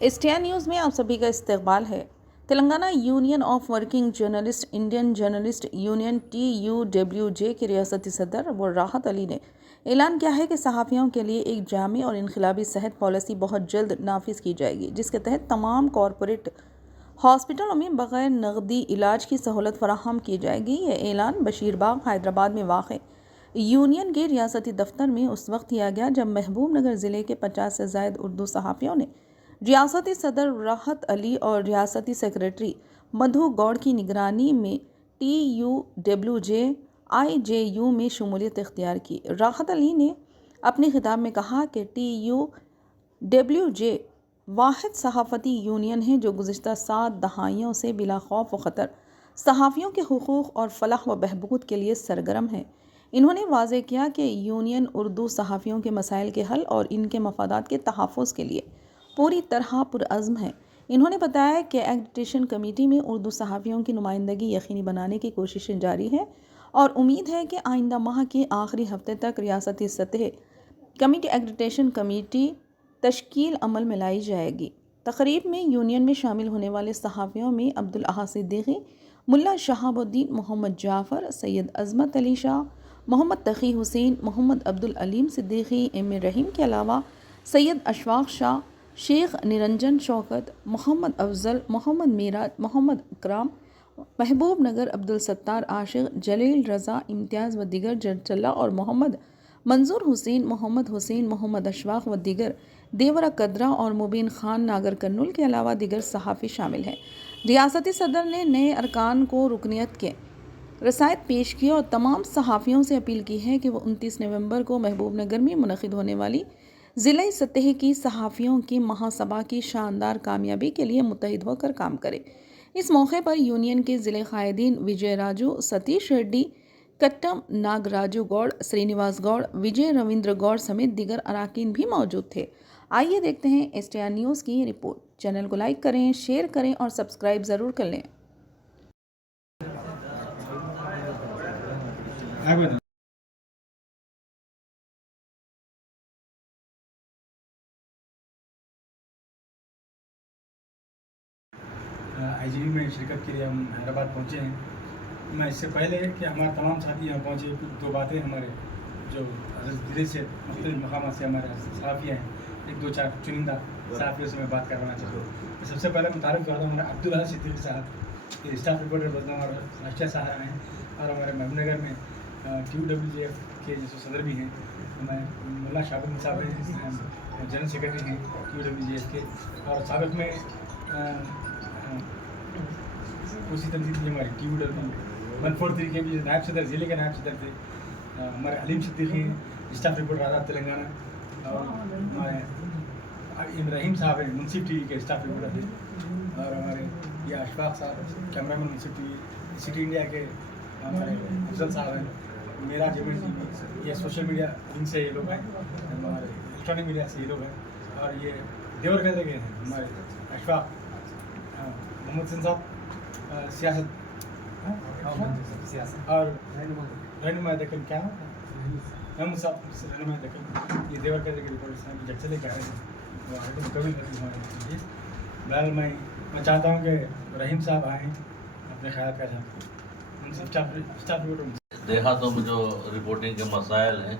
STI news में आप सभी का इस्तकबाल है। Telangana union of working journalist Indian journalist union TUWJ के रियासती सदर व राहत अली ने ऐलान किया है कि सहाफ़ियों के लिए एक जामी और इनकलाबी सेहत पॉलिसी बहुत जल्द नाफिज की जाएगी, जिसके तहत तमाम कॉरपोरेट हॉस्पिटलों में बग़ैर नकदी इलाज की सहूलत फराहम की जाएगी। यह ऐलान बशीरबाग हैदराबाद में वाक़ यूनियन के रियासती दफ्तर में उस वक्त किया गया जब महबूब नगर ज़िले के 50 से ज़ायद उर्दू सहाफ़ियों ने रियासती सदर राहत अली और रियासती सेक्रेटरी मधु गौड़ की निगरानी में TUWJ IJU में शमूलियत इख्तियार की। राहत अली ने अपने खिताब में कहा कि TUWJ वाहिद सहाफ़ती यूनियन है जो गुज़िश्ता 7 दहाइयों से बिला खौफ व ख़तर सहाफ़ियों के हुकूक़ और फलाह व बहबूद के लिए सरगर्म है। इन्होंने वाज़ेह किया कि यूनियन उर्दू सहाफ़ियों के मसाइल के हल और इनके मफादात के तहफ़्फ़ुज़ के लिए पूरी तरह पुरअज़्म है। इन्होंने बताया कि एक्रेडिटेशन कमेटी में उर्दू सहाफ़ियों की नुमाइंदगी यकीनी बनाने की कोशिशें जारी हैं और उम्मीद है कि आइंदा माह के आखिरी हफ्ते तक रियासती सतह कमेटी एक्रेडिटेशन कमेटी तश्कील अमल में लाई जाएगी। तकरीब में यूनियन में शामिल होने वाले सहाफ़ियों में अब्दुल अहाद सिद्दीकी, मुल्ला शहाबुद्दीन, मोहम्मद जाफ़र, सैयद अज़मत अली शाह, मोहम्मद तक़ी हुसैन, मोहम्मद अब्दुल अलीम सिद्दीकी, M.A. रहीम के अलावा सैयद अशफाक शाह, शेख निरंजन शौकत, मोहम्मद अफजल, मोहम्मद मीराज, मोहम्मद इकराम, महबूब नगर अब्दुल सत्तार आशिक, जलील रज़ा, इम्तियाज़ व दिगर जरचल्ला और मोहम्मद मंजूर हुसैन, मोहम्मद हुसैन, मोहम्मद अशफाक व दिगर, देवरा कदरा और मुबीन खान नागर कन्नुल के अलावा दिगर सहाफ़ी शामिल हैं। रियासती सदर ने नए अरकान को रुकनियत के रसायत पेश की और तमाम सहाफ़ियों से अपील की है कि वो 29 नवंबर को महबूब नगर में मुनक़िद होने वाली ज़िले सतह की सहाफ़ियों की महासभा की शानदार कामयाबी के लिए मुत्तहिद होकर काम करें। इस मौके पर यूनियन के ज़िले क़ायदीन विजय राजू, सतीश रेड्डी, कट्टम नागराजू गौड़, श्रीनिवास गौड़, विजय रविंद्र गौड़ समेत दिगर अराकीन भी मौजूद थे। आइए देखते हैं एसटीआई न्यूज़ की रिपोर्ट। चैनल को लाइक करें, शेयर करें और सब्सक्राइब ज़रूर कर लें। IGV में शिरकत के लिए हम हैदराबाद पहुँचे हैं। मैं इससे पहले कि हमारे तमाम साथी यहाँ पहुँचे, कुछ दो बातें हमारे जो ज़िले से मुख्तलिफ मकाम से हमारे सहाफ़ियाँ हैं, एक दो चार चुनिंदा सहाफ़ियों से मैं बात करवाना चाहता हूँ। सबसे पहले मैं तारीफ़ करता हूँ हमारे अब्दुल अहाद सिद्दीकी साहब, ये स्टाफ रिपोर्टर बदनाम और राष्ट्रीय सहारा हैं, और हमारे महबूबनगर में TUWJ के जो सदर भी हैं, मैं मुल्ला शहाबुद्दीन साहब हैं, जनरल सेक्रेटरी हैं TUWJ के, और साबिक़ में उसी तंजीम की हमारी TUW 143 के भी नायब सदर, ज़िले के नायब सदर थे। हमारे अलीम सिद्दीकी हैं, स्टाफ रिपोर्टर आज़ाद तेलंगाना, और हमारे M.A. रहीम साहब हैं, मुंसिफ TV के स्टाफ रिपोर्टर थे, और हमारे ये अशफाक साहब कैमरामैन मुंसिफ TV, सिटी इंडिया के हमारे अफजल साहब हैं, मेरा JMN TV, ये सोशल मीडिया इनसे ये लोग हैं, हमारे इलेक्ट्रॉनिक मीडिया से ये लोग हैं, और ये देवर कहते हैं हमारे अशफाक मोहम्मद सिंह साहब सियासत और रहनुमा दक्कन क्या हम साहब रहनुमा दक्कन, ये देवर कहते के रिपोर्टर्स हैं, जब से लेकर आए हैं कभी बहरहाल मैं चाहता हूँ कि रहीम साहब आएँ अपने ख्याल का साथ उनसे स्टाफ रिपोर्टर देहातों में जो रिपोर्टिंग के मसाइल हैं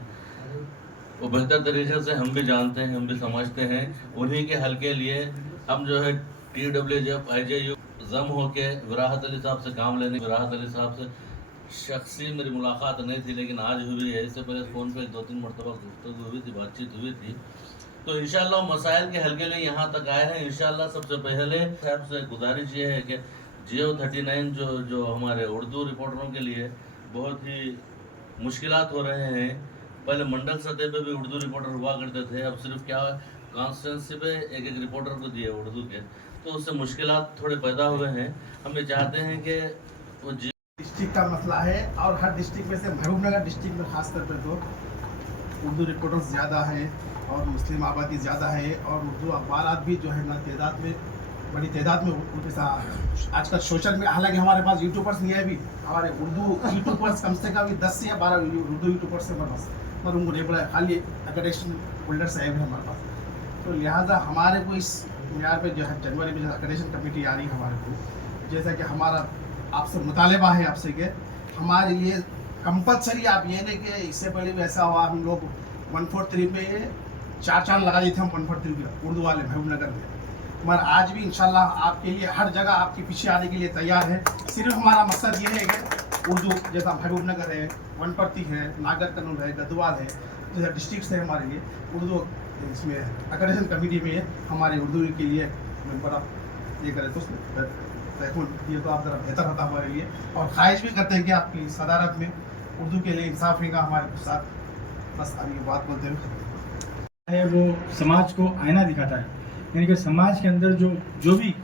वो बेहतर तरीके से हम भी जानते हैं, हम भी समझते हैं। उन्हीं के हल के लिए हम जो है TUWJ IJU जम होके राहत अली साहब से काम लेने, राहत अली साहब से शख्सी मेरी मुलाकात नहीं थी, लेकिन आज हुई है। इससे पहले फ़ोन पे 2-3 मरतबा गुफ्तगू हुई थी, बातचीत हुई थी। तो इंशाल्लाह मसाइल के हल के लिए यहाँ तक आए हैं। इंशाल्लाह सबसे पहले साहब से गुजारिश ये है कि Jio 39 जो हमारे उर्दू रिपोर्टरों के लिए बहुत ही मुश्किलात हो रहे हैं। पहले मंडल सतह पे भी उर्दू रिपोर्टर हुआ करते थे, अब सिर्फ क्या कॉन्स्टिट्यूंसी पे एक रिपोर्टर को दिए उर्दू के, तो उससे मुश्किलात थोड़े पैदा हुए हैं। हम ये चाहते हैं कि वो डिस्ट्रिक्ट का मसला है, और हर डिस्ट्रिक्ट में से महबूबनगर डिस्ट्रिक्ट में खास तौर पर तो उर्दू रिपोर्टर्स ज़्यादा हैं और मुस्लिम आबादी ज़्यादा है, और उर्दू अखबारात भी जो है ना तादाद में बड़ी तादाद में उनके साथ आजकल सोशल में, हालांकि हमारे पास यूट्यूबर्स नहीं है, भी हमारे उर्दू यूट्यूबर्स कम से कम 10 या 12 उर्दू यूट्यूबर्स से हमारे पास, पर उनको रेगुलर खाली एक्रेडिटेशन होल्डर साहब है हमारे पास। तो लिहाजा हमारे को इस म्यार पे जो है जनवरी में जो अक्रेडिटेशन कमेटी आ रही है हमारे को, जैसा कि हमारा आपसे मुतालबा है आपसे कि हमारे लिए कंपलसरी आप ये नहीं कि इससे पहले भी ऐसा हुआ, हम लोग 143 पे 4 चांद लगा दिए थे हम 143 के उर्दू वाले महबूबनगर में, मगर आज भी इंशाल्लाह आपके लिए हर जगह आपके पीछे आने के लिए तैयार है। सिर्फ हमारा मकसद ये है कि उर्दू जैसा महबूबनगर है, वनपर्ती है, नागर कनून है, गद्वाल है, जो डिस्ट्रिक्ट है हमारे लिए उर्दू इसमें अक्रेडिटेशन कमेटी में हमारे उर्दू के लिए मेंबर आप ये करें तो ये तो आप ज़रा बेहतर होता हमारे लिए, और ख्वाहिश भी करते हैं कि आपकी सदारत में उर्दू के लिए इंसाफ रहेगा हमारे साथ। बस अभी ये बात बोलते हुए वो समाज को आईना दिखाता है, यानी कि समाज के अंदर जो भी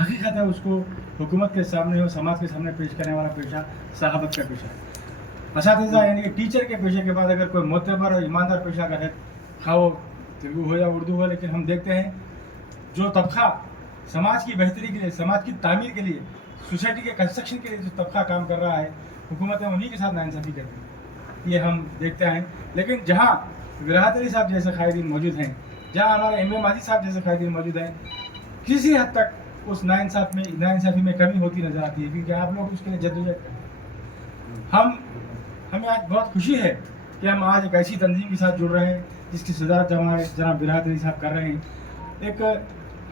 हकीकत है उसको हुकूमत के सामने और समाज के सामने पेश करने वाला पेशा सहाबत का पेशा है। असातिज़ा यानी कि टीचर के पेशे के बाद अगर कोई मोतबर और ईमानदार पेशा अगर है, खा वो तेलुगु हो या उर्दू हो, लेकिन हम देखते हैं जो तबका समाज की बेहतरी के लिए, समाज की तामीर के लिए, सोसाइटी के कंस्ट्रक्शन के लिए जो तबका काम कर रहा है, हुकूमतें उन्हीं के साथ नाइंसाफ़ी करती हैं, ये हम देखते हैं। लेकिन जहाँ विराहत अली साहब जैसे कायदीन मौजूद हैं, जहाँ हमारे एम ए माजी साहब जैसे कायदीन मौजूद हैं, किसी हद तक उस नाइंसाफ़ी में कमी होती नज़र आती है, क्योंकि आप लोग उसके लिए जद्दोजहद करें। हमें आज बहुत खुशी है कि हम आज एक ऐसी तंजीम के साथ जुड़ रहे हैं जिसकी सदारत हमारे जनाब विराहत अली साहब कर रहे हैं। एक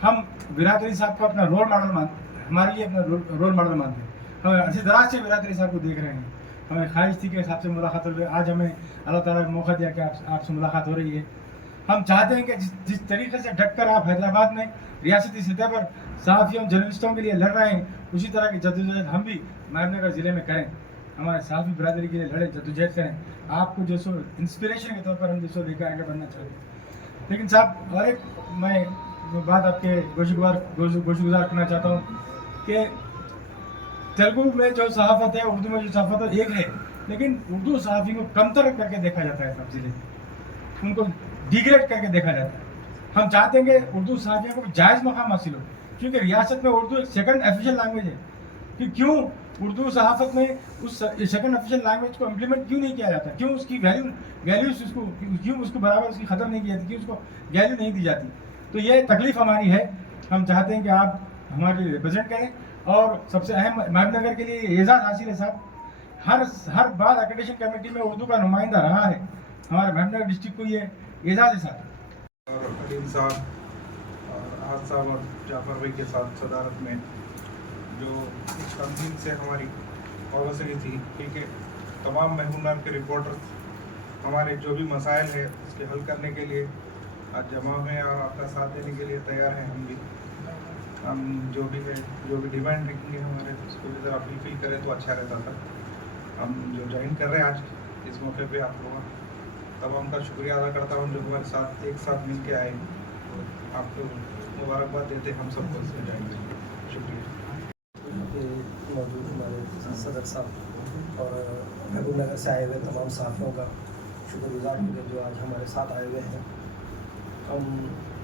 हम विराहत अली साहब को अपना हमारे लिए अपना रोल मॉडल मानते हैं। हम अच्छी दराज से विराहत अली साहब को देख रहे हैं, हमें ख्वाहिश थी कि साहब से मुलाकात हो रही है, आज हमें अल्लाह ताला ने मौका दिया कि आपसे मुलाकात हो रही है। हम चाहते हैं कि जिस तरीके से डट कर आप हैदराबाद में रियासती सतह पर सहाफ़ियों जर्नलिस्टों के लिए लड़ रहे हैं, उसी तरह की जद्दोजहद हम भी महबूबनगर ज़िले में करें, हमारे सहाफ़ी बरादरी के लिए लड़े, जद्दोजहद करें। आपको जो सो इंस्पिरेशन के तौर पर हम जो सो लेकर आगे बढ़ना चाहते हैं। लेकिन साहब और एक मैं बात आपके गोशगुजार करना चाहता हूँ कि तेलुगु में जो सहाफ़त है, उर्दू में जो सहाफ़त है एक है, लेकिन उर्दू सहाफ़ी को कमतर करके देखा जाता है, सब ज़िले उनको डिग्रेड करके देखा जाता है। हम चाहते हैं कि उर्दू सहाफ़ियों को जायज़ मकाम हासिल हो, क्योंकि रियासत में उर्दू एक सेकंड ऑफिशियल लैंग्वेज है। कि क्यों उर्दू सहाफ़त में उस सेकंड ऑफिशियल लैंग्वेज को इम्प्लीमेंट क्यों नहीं किया जाता, क्यों उसकी वैल्यूज उसको क्यों उसको बराबर उसकी ख़त्म नहीं की जाती, क्यों उसको वैल्यू नहीं दी जाती। तो ये तकलीफ़ हमारी है। हम चाहते हैं कि आप हमारे लिए रिप्रेजेंट करें, और सबसे अहम महबूबनगर के लिए एजाज़ हासिल है साहब, हर बार अक्रेडिटेशन कमेटी में उर्दू का नुमाइंदा रहा है, हमारे महबूबनगर डिस्ट्रिक्ट को ये एजाज़ है साहब। और अलीम साहब और आज साहब और जाफर भाई के साथ सदारत में जो इस तंजीम से हमारी पॉलिसी थी, क्योंकि तमाम महबूबनगर के रिपोर्टर्स हमारे जो भी मसाइल है उसके हल करने के लिए आज जमा हुए और आपका साथ देने के लिए तैयार हैं। हम जो भी है, जो भी डिमांड रखेंगे हमारे, उसको भी ज़रा फुलफिल करें तो अच्छा रहता था। हम जो ज्वाइन कर रहे हैं आज इस मौके पे आप लोगों तमाम का शुक्रिया अदा करता हूँ जो हमारे साथ एक साथ मिल के आए। आपको मुबारकबाद देते हम सबको इसमें ज्वाइन करेंगे। शुक्रिया। मौजूद हमारे सदर साहब और महबूबनगर से आए हुए तमाम सहाफ़ियों का शुक्रगुजार हूँ जो आज हमारे साथ आए हुए हैं। हम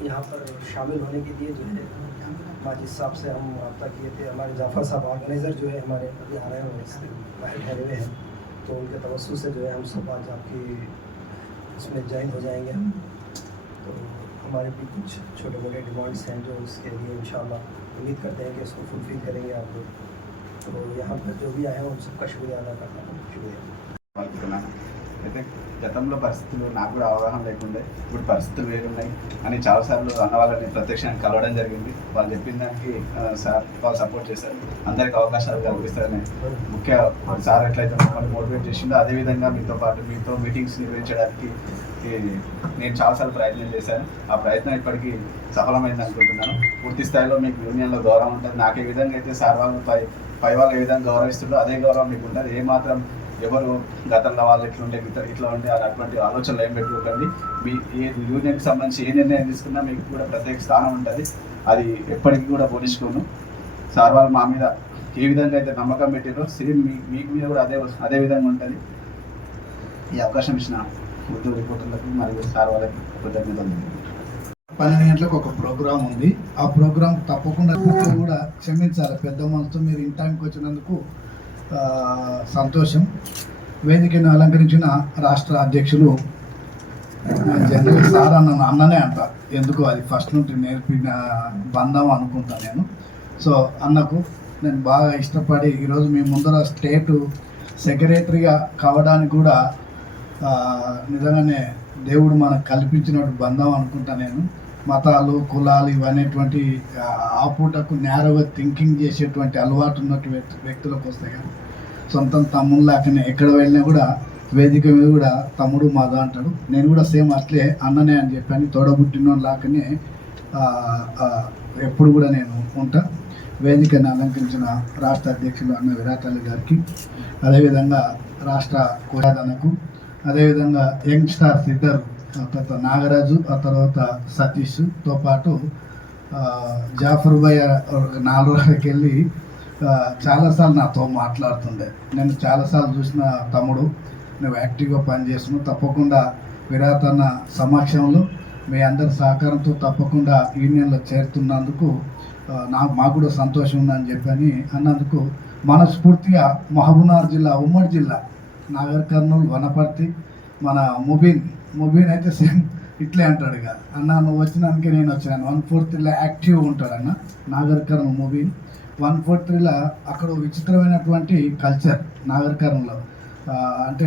यहाँ पर शामिल होने के लिए जो है माजिद साहब से हम रब्ता किए थे। हमारे जाफ़र साहब ऑर्गेनाइज़र जो है हमारे अभी आ रहे हैं और बाहर ठहरे हुए हैं, तो उनके तवस्सुल से जो है हम सब आज आपकी इसमें ज्वाइन हो जाएंगे। तो हमारे भी कुछ छोटे मोटे डिमांड्स हैं जो उसके लिए इंशाअल्लाह उम्मीद करते हैं कि इसको फुलफिल करेंगे आप लोग। तो यहाँ पर जो भी आए हैं उन सबका शुक्रिया अदा करता हूँ। शुक्रिया। అయితే గతంలో పరిస్థితులు నాకు కూడా అవగాహన లేకుండే, ఇప్పుడు పరిస్థితులు వేరున్నాయి అని చాలాసార్లు అన్న వాళ్ళని ప్రత్యక్షంగా కలవడం జరిగింది. వాళ్ళు చెప్పిన దానికి సార్ వాళ్ళు సపోర్ట్ చేశారు, అందరికి అవకాశాలు కల్పిస్తారని ముఖ్య సార్ ఎట్లయితే మమ్మల్ని మోటివేట్ చేసిందో అదేవిధంగా మీతో పాటు మీతో మీటింగ్స్ నిర్వహించడానికి నేను చాలాసార్లు ప్రయత్నం చేశాను. ఆ ప్రయత్నం ఇప్పటికీ సఫలమైంది అనుకుంటున్నాను. పూర్తి స్థాయిలో మీకు యూనియన్లో గౌరవం ఉంటుంది. నాకు ఏ విధంగా అయితే సార్ వాళ్ళు పై వాళ్ళు ఏ విధంగా గౌరవిస్తుందో అదే గౌరవం మీకు ఉంటుంది. ఏమాత్రం ఎవరు గతంలో వాళ్ళు ఎట్లుండే ఇట్లా ఉండే అటువంటి ఆలోచనలు ఏం పెట్టుకోకండి. మీ ఏ యూనియన్కి సంబంధించి ఏ నిర్ణయం తీసుకున్నా మీకు కూడా ప్రత్యేక స్థానం ఉంటుంది. అది ఎప్పటికీ కూడా పోనించుకోను. సార్ వాళ్ళు మా మీద ఏ విధంగా అయితే నమ్మకం పెట్టారో సేమ్ మీకు మీద కూడా అదే విధంగా ఉంటుంది. ఈ అవకాశం ఇచ్చిన ఉర్దూ రిపోర్టర్లకు మరియు సార్ వాళ్ళకి కృతజ్ఞతలు. 12 గంటలకు ఒక ప్రోగ్రాం ఉంది. ఆ ప్రోగ్రాం తప్పకుండా కూడా క్షమించాలి. పెద్ద మనసుతో మీరు ఇన్ టైంకి వచ్చినందుకు సంతోషం. వేదికను అలంకరించిన రాష్ట్ర అధ్యక్షులు జనరల్ సార్ అన్ననే అంట, ఎందుకు అది ఫస్ట్ నుండి నేర్పిన బంధం అనుకుంటా నేను. సో అన్నకు నేను బాగా ఇష్టపడి ఈరోజు మీ ముందర స్టేటు సెక్రటరీగా కావడానికి కూడా నిజంగానే దేవుడు మనకు కల్పించినటువంటి బంధం అనుకుంటా నేను. మతాలు కులాలు ఇవనేటువంటి ఆ పూటకు నేరోగా థింకింగ్ చేసేటువంటి అలవాటు ఉన్నటువంటి వ్యక్తులకు వస్తాయి కానీ సొంతం తమ్ముళ్ళాకనే ఎక్కడ వెళ్ళినా కూడా వేదిక మీద కూడా తమ్ముడు మాదా అంటాడు. నేను కూడా సేమ్ అట్లే అన్ననే అని చెప్పని తోడబుట్టిన లాకనే ఎప్పుడు కూడా నేను ఉంటా. వేదికను అలంకరించిన రాష్ట్ర అధ్యక్షులు అన్న విరాట్ అలీ గారికి, అదేవిధంగా రాష్ట్ర కోశాదనకు, అదేవిధంగా యంగ్ స్టార్స్ ఇద్దరు, తర్వాత నాగరాజు, ఆ తర్వాత సతీష్తో పాటు జాఫర్ భాయ్ 4 రోజులకి వెళ్ళి చాలాసార్లు నాతో మాట్లాడుతుండే. నేను చాలాసార్లు చూసిన తమ్ముడు, నువ్వు యాక్టివ్గా పనిచేస్తున్నావు, తప్పకుండా విరాట్ అన్న సమక్షంలో మీ అందరి సహకారంతో తప్పకుండా యూనియన్లో చేరుతున్నందుకు మాకు కూడా సంతోషం ఉందని చెప్పని అన్నందుకు మనస్ఫూర్తిగా మహబూబ్నగర్ జిల్లా, ఉమ్మడి జిల్లా, నాగర్ కర్నూలు, వనపర్తి, మన ముబీన్ అయితే సేమ్ ఇట్లే అంటాడు ఇక అన్న, నువ్వు వచ్చినానికి నేను వచ్చాను. 143లో యాక్టివ్ ఉంటాడు అన్న. నాగర్ కర్నూలు ముబీన్ 143లో అక్కడ విచిత్రమైనటువంటి కల్చర్ నాగర్ కర్నూలులో. అంటే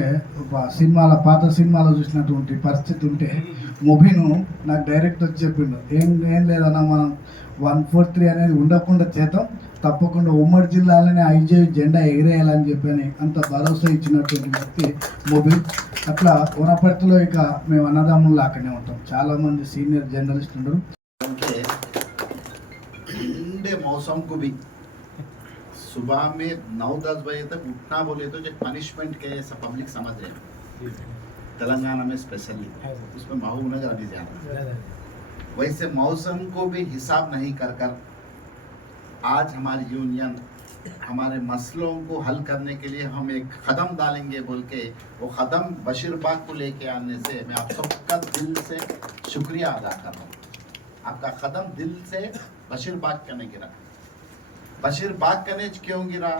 పాత సినిమాలో చూసినటువంటి పరిస్థితి ఉంటే ముబీను నాకు డైరెక్ట్ వచ్చి చెప్పిండు, ఏం లేదన్నా, మనం 143 అనేది ఉండకుండా చేద్దాం, తప్పకుండా ఉమ్మడి జిల్లాలోనే ఐజే జెండా ఎగిరేయాలని చెప్పని అంత భరోసా ఇచ్చినటువంటి వ్యక్తి ముబీన్. అట్లా వనపర్తిలో ఇక మేము అన్నదమ్ములు అక్కడనే ఉంటాం. చాలామంది సీనియర్ జర్నలిస్ట్ ఉండరు. ठंडे मौसम को भी सुबह में 9-10 बजे तक उठना बोले तो जो पनिशमेंट के ऐसा पब्लिक समझ रहे हैं तेलंगाना में स्पेशली, उसमें महबूबनगर अभी ज़्यादा। वैसे मौसम को भी हिसाब नहीं कर आज हमारी यूनियन हमारे मसलों को हल करने के लिए हम एक कदम डालेंगे बोल के, वो कदम बशीरबाग को लेके आने से मैं आप सबका दिल से शुक्रिया अदा कर रहा हूँ। आपका कदम दिल से बशीरबाग करने गिरा। बशीरबाग करने क्यों गिरा?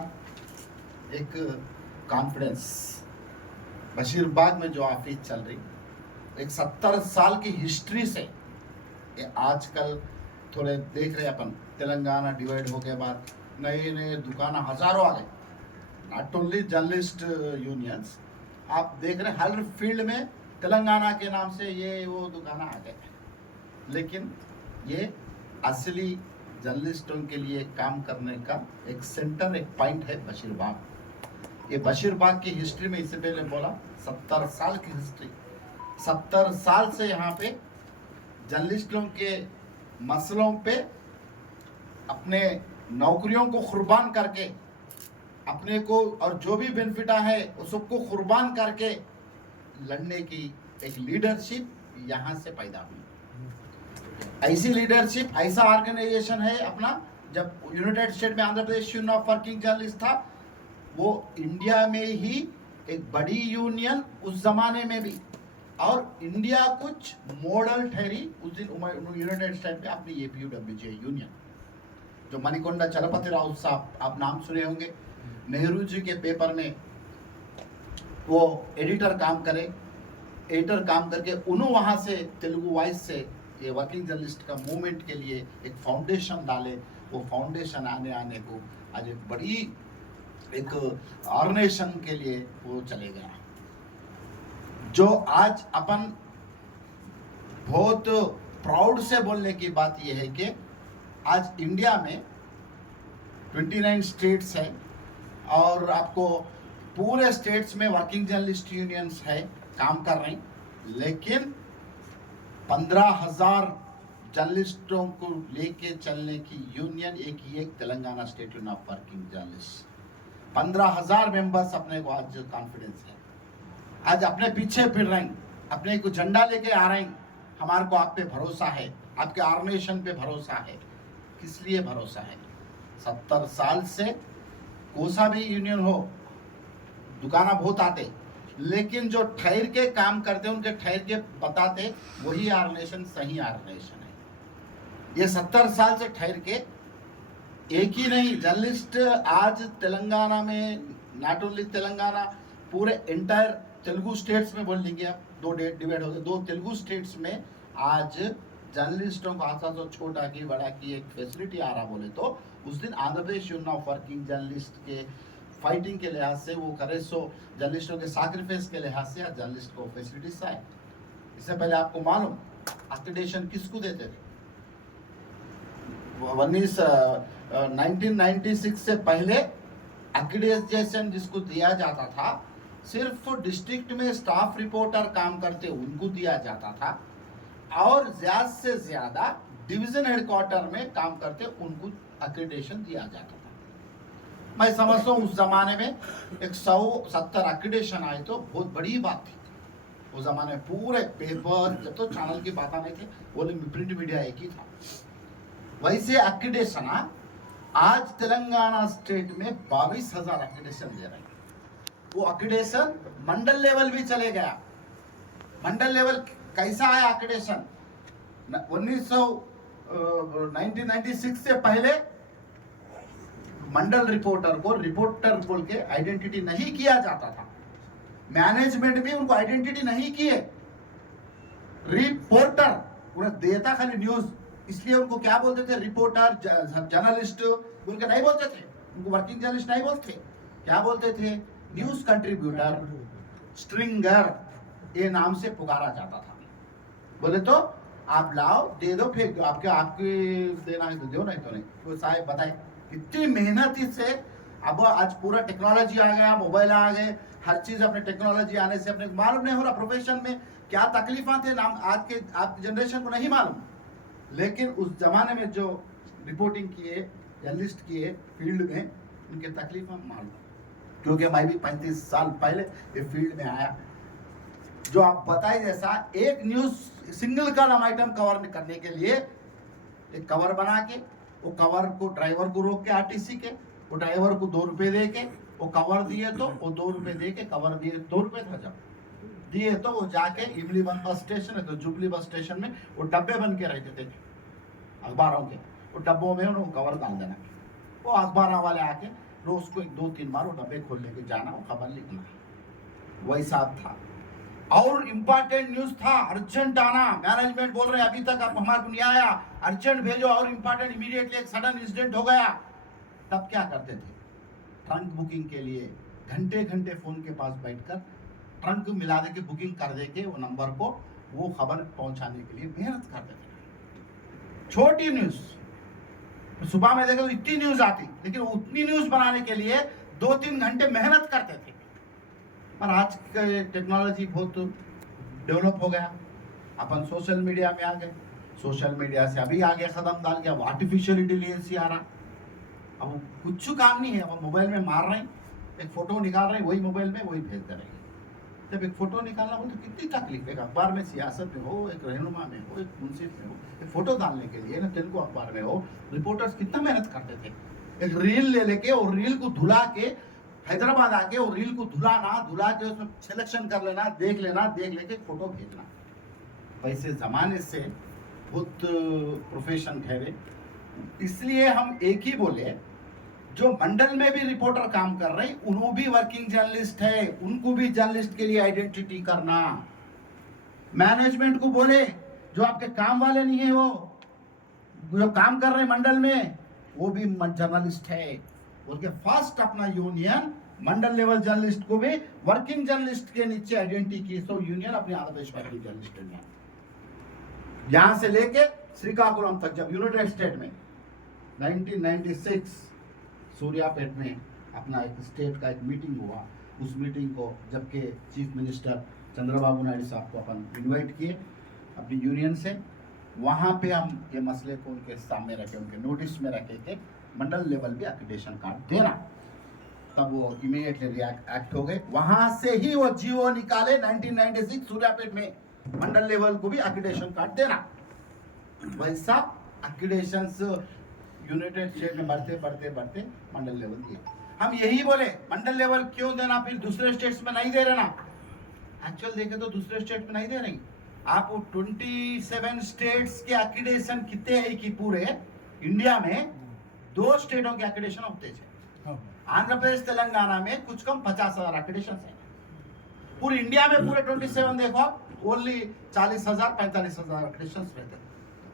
एक कॉन्फिडेंस, बशीरबाग में जो ऑफिस चल रही, एक 70 साल की हिस्ट्री से आजकल थोड़े देख रहे अपन, तेलंगाना डिवाइड हो के बाद नए दुकान हजारों आ गए। नॉट ओनली जर्नलिस्ट यूनियंस, आप देख रहे हर फील्ड में तेलंगाना के नाम से ये वो दुकान आ गए। लेकिन ये असली जर्नलिस्टों के लिए काम करने का एक सेंटर, एक पॉइंट है बशीरबाग। ये बशीरबाग की हिस्ट्री में इससे पहले बोला 70 साल की हिस्ट्री, 70 साल से यहाँ पे जर्नलिस्टों के मसलों पे अपने नौकरियों को कुर्बान करके, अपने को और जो भी बेनिफिट है उस सबको कुर्बान करके लड़ने की एक लीडरशिप यहाँ से पैदा हुई। ऐसी लीडरशिप, ऐसा ऑर्गेनाइजेशन है अपना। जब यूनाइटेड स्टेट में Andhra Pradesh union of working journalist था, वो इंडिया में ही एक बड़ी यूनियन उस जमाने में भी, और इंडिया कुछ मॉडल ठहरी उस दिन यूनाइटेड स्टेट में अपनी APUWJ यूनियन, जो मणिकोंडा चलपति राव साहब आप नाम सुने होंगे, नेहरू जी के पेपर में वो एडिटर काम करके उन्होंने वहाँ से तेलुगु वॉइस से ये वर्किंग जर्नलिस्ट का मूवमेंट के लिए एक फाउंडेशन डाले। वो फाउंडेशन आने को आज एक बड़ी एक ऑर्गेनाइजेशन के लिए वो चले गया। जो आज अपन बहुत प्राउड से बोलने की बात यह है कि आज इंडिया में 29 स्टेट्स है और आपको पूरे स्टेट्स में वर्किंग जर्नलिस्ट यूनियंस है काम कर रहे हैं, लेकिन 15,000 जर्नलिस्टों को लेके चलने की यूनियन एक Telangana state union of working journalist, 15,000 members अपने को आज कॉन्फिडेंस है। आज अपने पीछे फिर रहे हैं, अपने को झंडा लेके आ रहे हैं। हमारे को आप पे भरोसा है, आपके ऑर्गेनाइजेशन पे भरोसा है। किस लिए भरोसा है? 70 साल से कोई सा भी यूनियन हो, दुकाना बहुत आते, लेकिन जो ठहर के काम करते उनके ठहर के बताते, वही ऑर्गेनाइजेशन सही ऑर्गेनाइजेशन है। ये 70 साल से ठहर के एक ही नहीं जर्नलिस्ट आज तेलंगाना में, नॉट ओनली तेलंगाना, पूरे एंटायर तेलुगु स्टेट्स में बोल लेंगे आप, दो डिवाइड हो गए, दो तेलुगु स्टेट्स में आज जर्नलिस्टों को आशा तो छोटा की बड़ा की एक फैसिलिटी आ रहा बोले तो उस दिन Andhra Pradesh union of working journalist के फाइटिंग के लिहाज से वो करे सो जर्नलिस्टों के सैक्रिफाइस के लिहाज से आज जर्नलिस्ट को फैसिलिटीज आए। इससे पहले आपको मालूम एक्रेडिटेशन किसको देते थे? 1996 से पहले एक्रेडिटेशन जिसको दिया जाता था सिर्फ डिस्ट्रिक्ट में स्टाफ रिपोर्टर काम करते उनको दिया जाता था और ज्यादा से ज्यादा डिवीजन हेडक्वार्टर में काम करते उनको एक्रेडिटेशन दिया जाता था। मैं समझता हूँ उस जमाने में 170 एक्रेडिटेशन आए तो बहुत बड़ी बात थी। उस जमाने में पूरे पेपर जब तो चैनल की बात नहीं थी, वो प्रिंट मीडिया एक ही था। वैसे एक्रेडिटेशन आज तेलंगाना स्टेट में 22,000 एक्रेडिटेशन दे रहे हैं। वो एक्रेडिटेशन मंडल लेवल भी चले गया। मंडल लेवल कैसा है एक्रेडिटेशन? 1996 से पहले मंडल रिपोर्टर को रिपोर्टर बोल के आइडेंटिटी नहीं किया जाता था। मैनेजमेंट भी उनको आइडेंटिटी नहीं किए। रिपोर्टर उन्हें देता खाली न्यूज, इसलिए उनको क्या बोलते थे? रिपोर्टर, जर्नलिस्ट बोल के नहीं बोलते थे। उनको वर्किंग जर्नलिस्ट नहीं बोलते। क्या बोलते थे? न्यूज कंट्रीब्यूटर, स्ट्रिंगर, ये नाम से पुकारा जाता था। बोले तो आप लाओ, दे दो, फेंक दो, आपके देना है तो दो, नहीं तो नहीं। तो साहब बताए कितनी मेहनत से। अब आज पूरा टेक्नोलॉजी आ गया, मोबाइल आ गए, हर चीज अपने टेक्नोलॉजी आने से अपने मालूम नहीं हो रहा प्रोफेशन में क्या तकलीफा थे नाम आज की जनरेशन को नहीं मालूम। लेकिन उस जमाने में जो रिपोर्टिंग किए, जर्नलिस्ट किए फील्ड में, उनके तकलीफ हम मालूम, क्योंकि मैं भी 35 साल पहले ये फील्ड में आया। जो आप बताए जैसा एक news single column item cover करने के लिए एक कवर बना के, वो कवर को ड्राइवर को रोक के आरटीसी के, वो ड्राइवर को 2 रुपए दे के वो कवर दिए तो वो 2 रुपए दे के कवर दिए, 2 रुपए था जब दिए तो वो जाके इमली बस स्टेशन है तो जुबली बस स्टेशन में वो डब्बे बन के रहते थे अखबारों के, वो डब्बों में उन्होंने कवर डाल देना। वो अखबार वाले आके रोज को 2-3 बार वो डब्बे खोल लेके जाना, वो खबर लिखना, वैसा था। और इम्पोर्टेंट न्यूज था, अर्जेंट आना, मैनेजमेंट बोल रहे हैं अभी तक आप हमारे को नहीं आया, अर्जेंट भेजो, और इम्पोर्टेंट इमीडिएटली एक सडन इंसिडेंट हो गया। तब क्या करते थे? ट्रंक बुकिंग के लिए घंटे घंटे फोन के पास बैठकर ट्रंक मिला दे के बुकिंग कर दे के वो नंबर को वो खबर पहुंचाने के लिए मेहनत करते थे। छोटी न्यूज सुबह में देखो तो इतनी न्यूज आती, लेकिन उतनी न्यूज बनाने के लिए 2-3 घंटे मेहनत करते थे। पर आज के टेक्नोलॉजी बहुत डेवलप हो गया, अपन सोशल मीडिया में आ गए, सोशल मीडिया से अभी आगे कदम डाल के अब आर्टिफिशियल इंटेलिजेंस आ रहा। अब कुछ काम नहीं है, अब मोबाइल में मार रहे हैं, एक फोटो निकाल रहे हैं, वही मोबाइल में वही भेज दे रहे हैं। जब एक फोटो निकालना हो तो कितनी तकलीफ है। एक अखबार में, सियासत में हो, एक रहनुमा में हो, एक मुंसिफ में हो, एक फोटो डालने के लिए ना तेलुगु अखबार में हो, रिपोर्टर्स कितना मेहनत करते थे। एक रील ले लेके और रील को धुला के हैदराबाद आके और रील को धुला के उसमें सिलेक्शन कर लेना, देख लेके फोटो भेजना। वैसे जमाने से बहुत प्रोफेशन ठहरे, इसलिए हम एक ही बोले, जो मंडल में भी रिपोर्टर काम कर रहे हैं उन्होंने भी वर्किंग जर्नलिस्ट है, उनको भी जर्नलिस्ट के लिए आइडेंटिटी करना। मैनेजमेंट को बोले जो आपके काम वाले नहीं है, वो जो काम कर रहे हैं मंडल में वो भी जर्नलिस्ट है, बोल के फर्स्ट अपना यूनियन मंडल लेवल जर्नलिस्ट को भी वर्किंग जर्नलिस्ट के नीचे आइडेंटिटी की। तो यूनियन अपने Andhra Pradesh working journalist union यहां से लेके श्रीकाकुलम तक, जब यूनाइटेड स्टेट में 1996 सूर्यापेट में अपना एक स्टेट का एक मीटिंग हुआ, उस मीटिंग को जबकि चीफ मिनिस्टर चंद्रबाबू नायडू साहब को अपन इन्वाइट किए अपनी यूनियन से, वहाँ पे हम ये मसले को उनके सामने रखे, उनके नोटिस में रखे कि मंडल लेवल भी एक्रेडिटेशन कार्ड देना। तब वो इमीडिएटली एक्ट हो गए। वहाँ से ही वो जीओ निकाले 1996 सूर्यापेट में मंडल लेवल को भी एक्रेडिटेशन कार्ड देना। वैसा एक्रेडिटेशन यूनाइटेड स्टेट में बढ़ते मंडल लेवल दिए। हम यही बोले मंडल लेवल क्यों देना, फिर दूसरे स्टेट्स में नहीं दे रहे ना। एक्चुअल देखे तो दूसरे स्टेट में नहीं दे रही। आप 27 स्टेट्स के एक्रेडिटेशन कितने हैं कि पूरे इंडिया में 2 स्टेटों के एक्रेडिटेशन होते हैं। आंध्र प्रदेश तेलंगाना में कुछ कम 50,000 एक्रेडिटेशन है। पूरी इंडिया में पूरे 27 देखो आप ओनली 40,000 45,000 अक्रेडिशंस रहते हैं।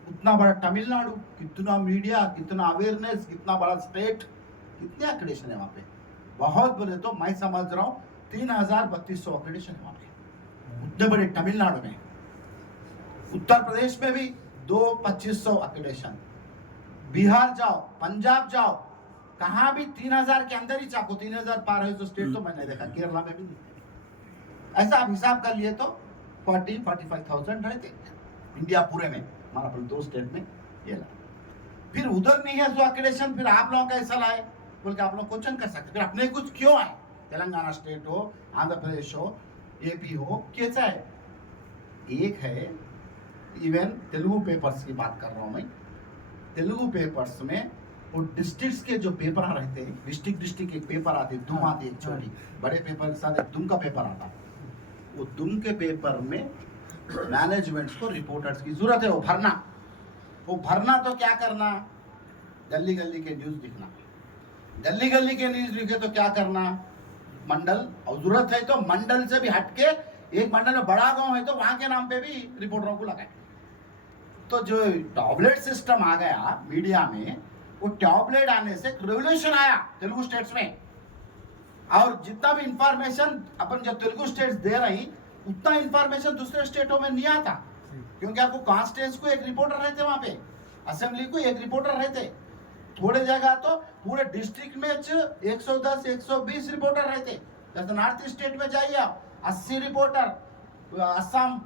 उतना बड़ा तमिलनाडु, कितना मीडिया, कितना अवेयरनेस, कितना बड़ा स्टेट, कितने अक्रेडिशन है वहाँ पे? बहुत बोले तो मैं समझ रहा हूँ 3,3200 अक्रेडिशन है वहाँ पे, उतने बड़े तमिलनाडु में। उत्तर प्रदेश में भी 2,2500 अक्रेडिशन, बिहार जाओ, पंजाब जाओ, कहाँ भी 3,000 के अंदर ही चाको, 3,000 पार है तो स्टेट तो मैंने देखा, केरला में भी नहीं। ऐसा आप हिसाब कर लिए तो 40-45,000 रहते इंडिया पूरे में, हमारा अपने 2 स्टेट में ये ला। फिर उधर नहीं है जो अक्रेडिशन, फिर आप लोगों का ऐसा लाए बोल के आप लोग क्वेश्चन कर सकते, फिर अपने कुछ क्यों आए? तेलंगाना स्टेट हो, आंध्र प्रदेश हो, एपी हो, कैसा है? एक है, इवन तेलुगु पेपर्स की बात कर रहा हूँ मैं, तेलुगु पेपर्स में वो डिस्ट्रिक्ट्स के जो पेपर रहते हैं, डिस्ट्रिक्ट एक पेपर आते, दुम आती एक छोटी, बड़े पेपर के साथ एक दुम का पेपर आता, वो दुम के पेपर में मैनेजमेंट्स को रिपोर्टर्स की जरूरत है, वो भरना तो क्या करना, गली गली के न्यूज लिखना, गली गली के न्यूज लिखे तो क्या करना, मंडल, और जरूरत है तो मंडल से भी हटके एक मंडल में बड़ा गांव है तो वहां के नाम पे भी रिपोर्टरों को लगाए। तो जो टैबलेट सिस्टम आ गया मीडिया में, वो टैबलेट आने से रेवोल्यूशन आया तेलुगु स्टेट्स में, और जितना भी इंफॉर्मेशन अपन जब तेलुगु स्टेट्स दे रही, उतना इंफॉर्मेशन दूसरे स्टेटों में नहीं आता, क्योंकि आपको कॉन्स्टिट्यूंसी को एक रिपोर्टर रहते, वहां पे असेंबली को एक रिपोर्टर रहते, थोड़े जगह तो पूरे डिस्ट्रिक्ट में 110-120 रिपोर्टर रहते। जैसे नॉर्थ ईस्ट स्टेट में जाइए आप, 80 रिपोर्टर, असम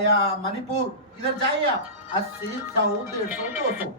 या मणिपुर इधर जाइए आप, 80, 100, 150, 200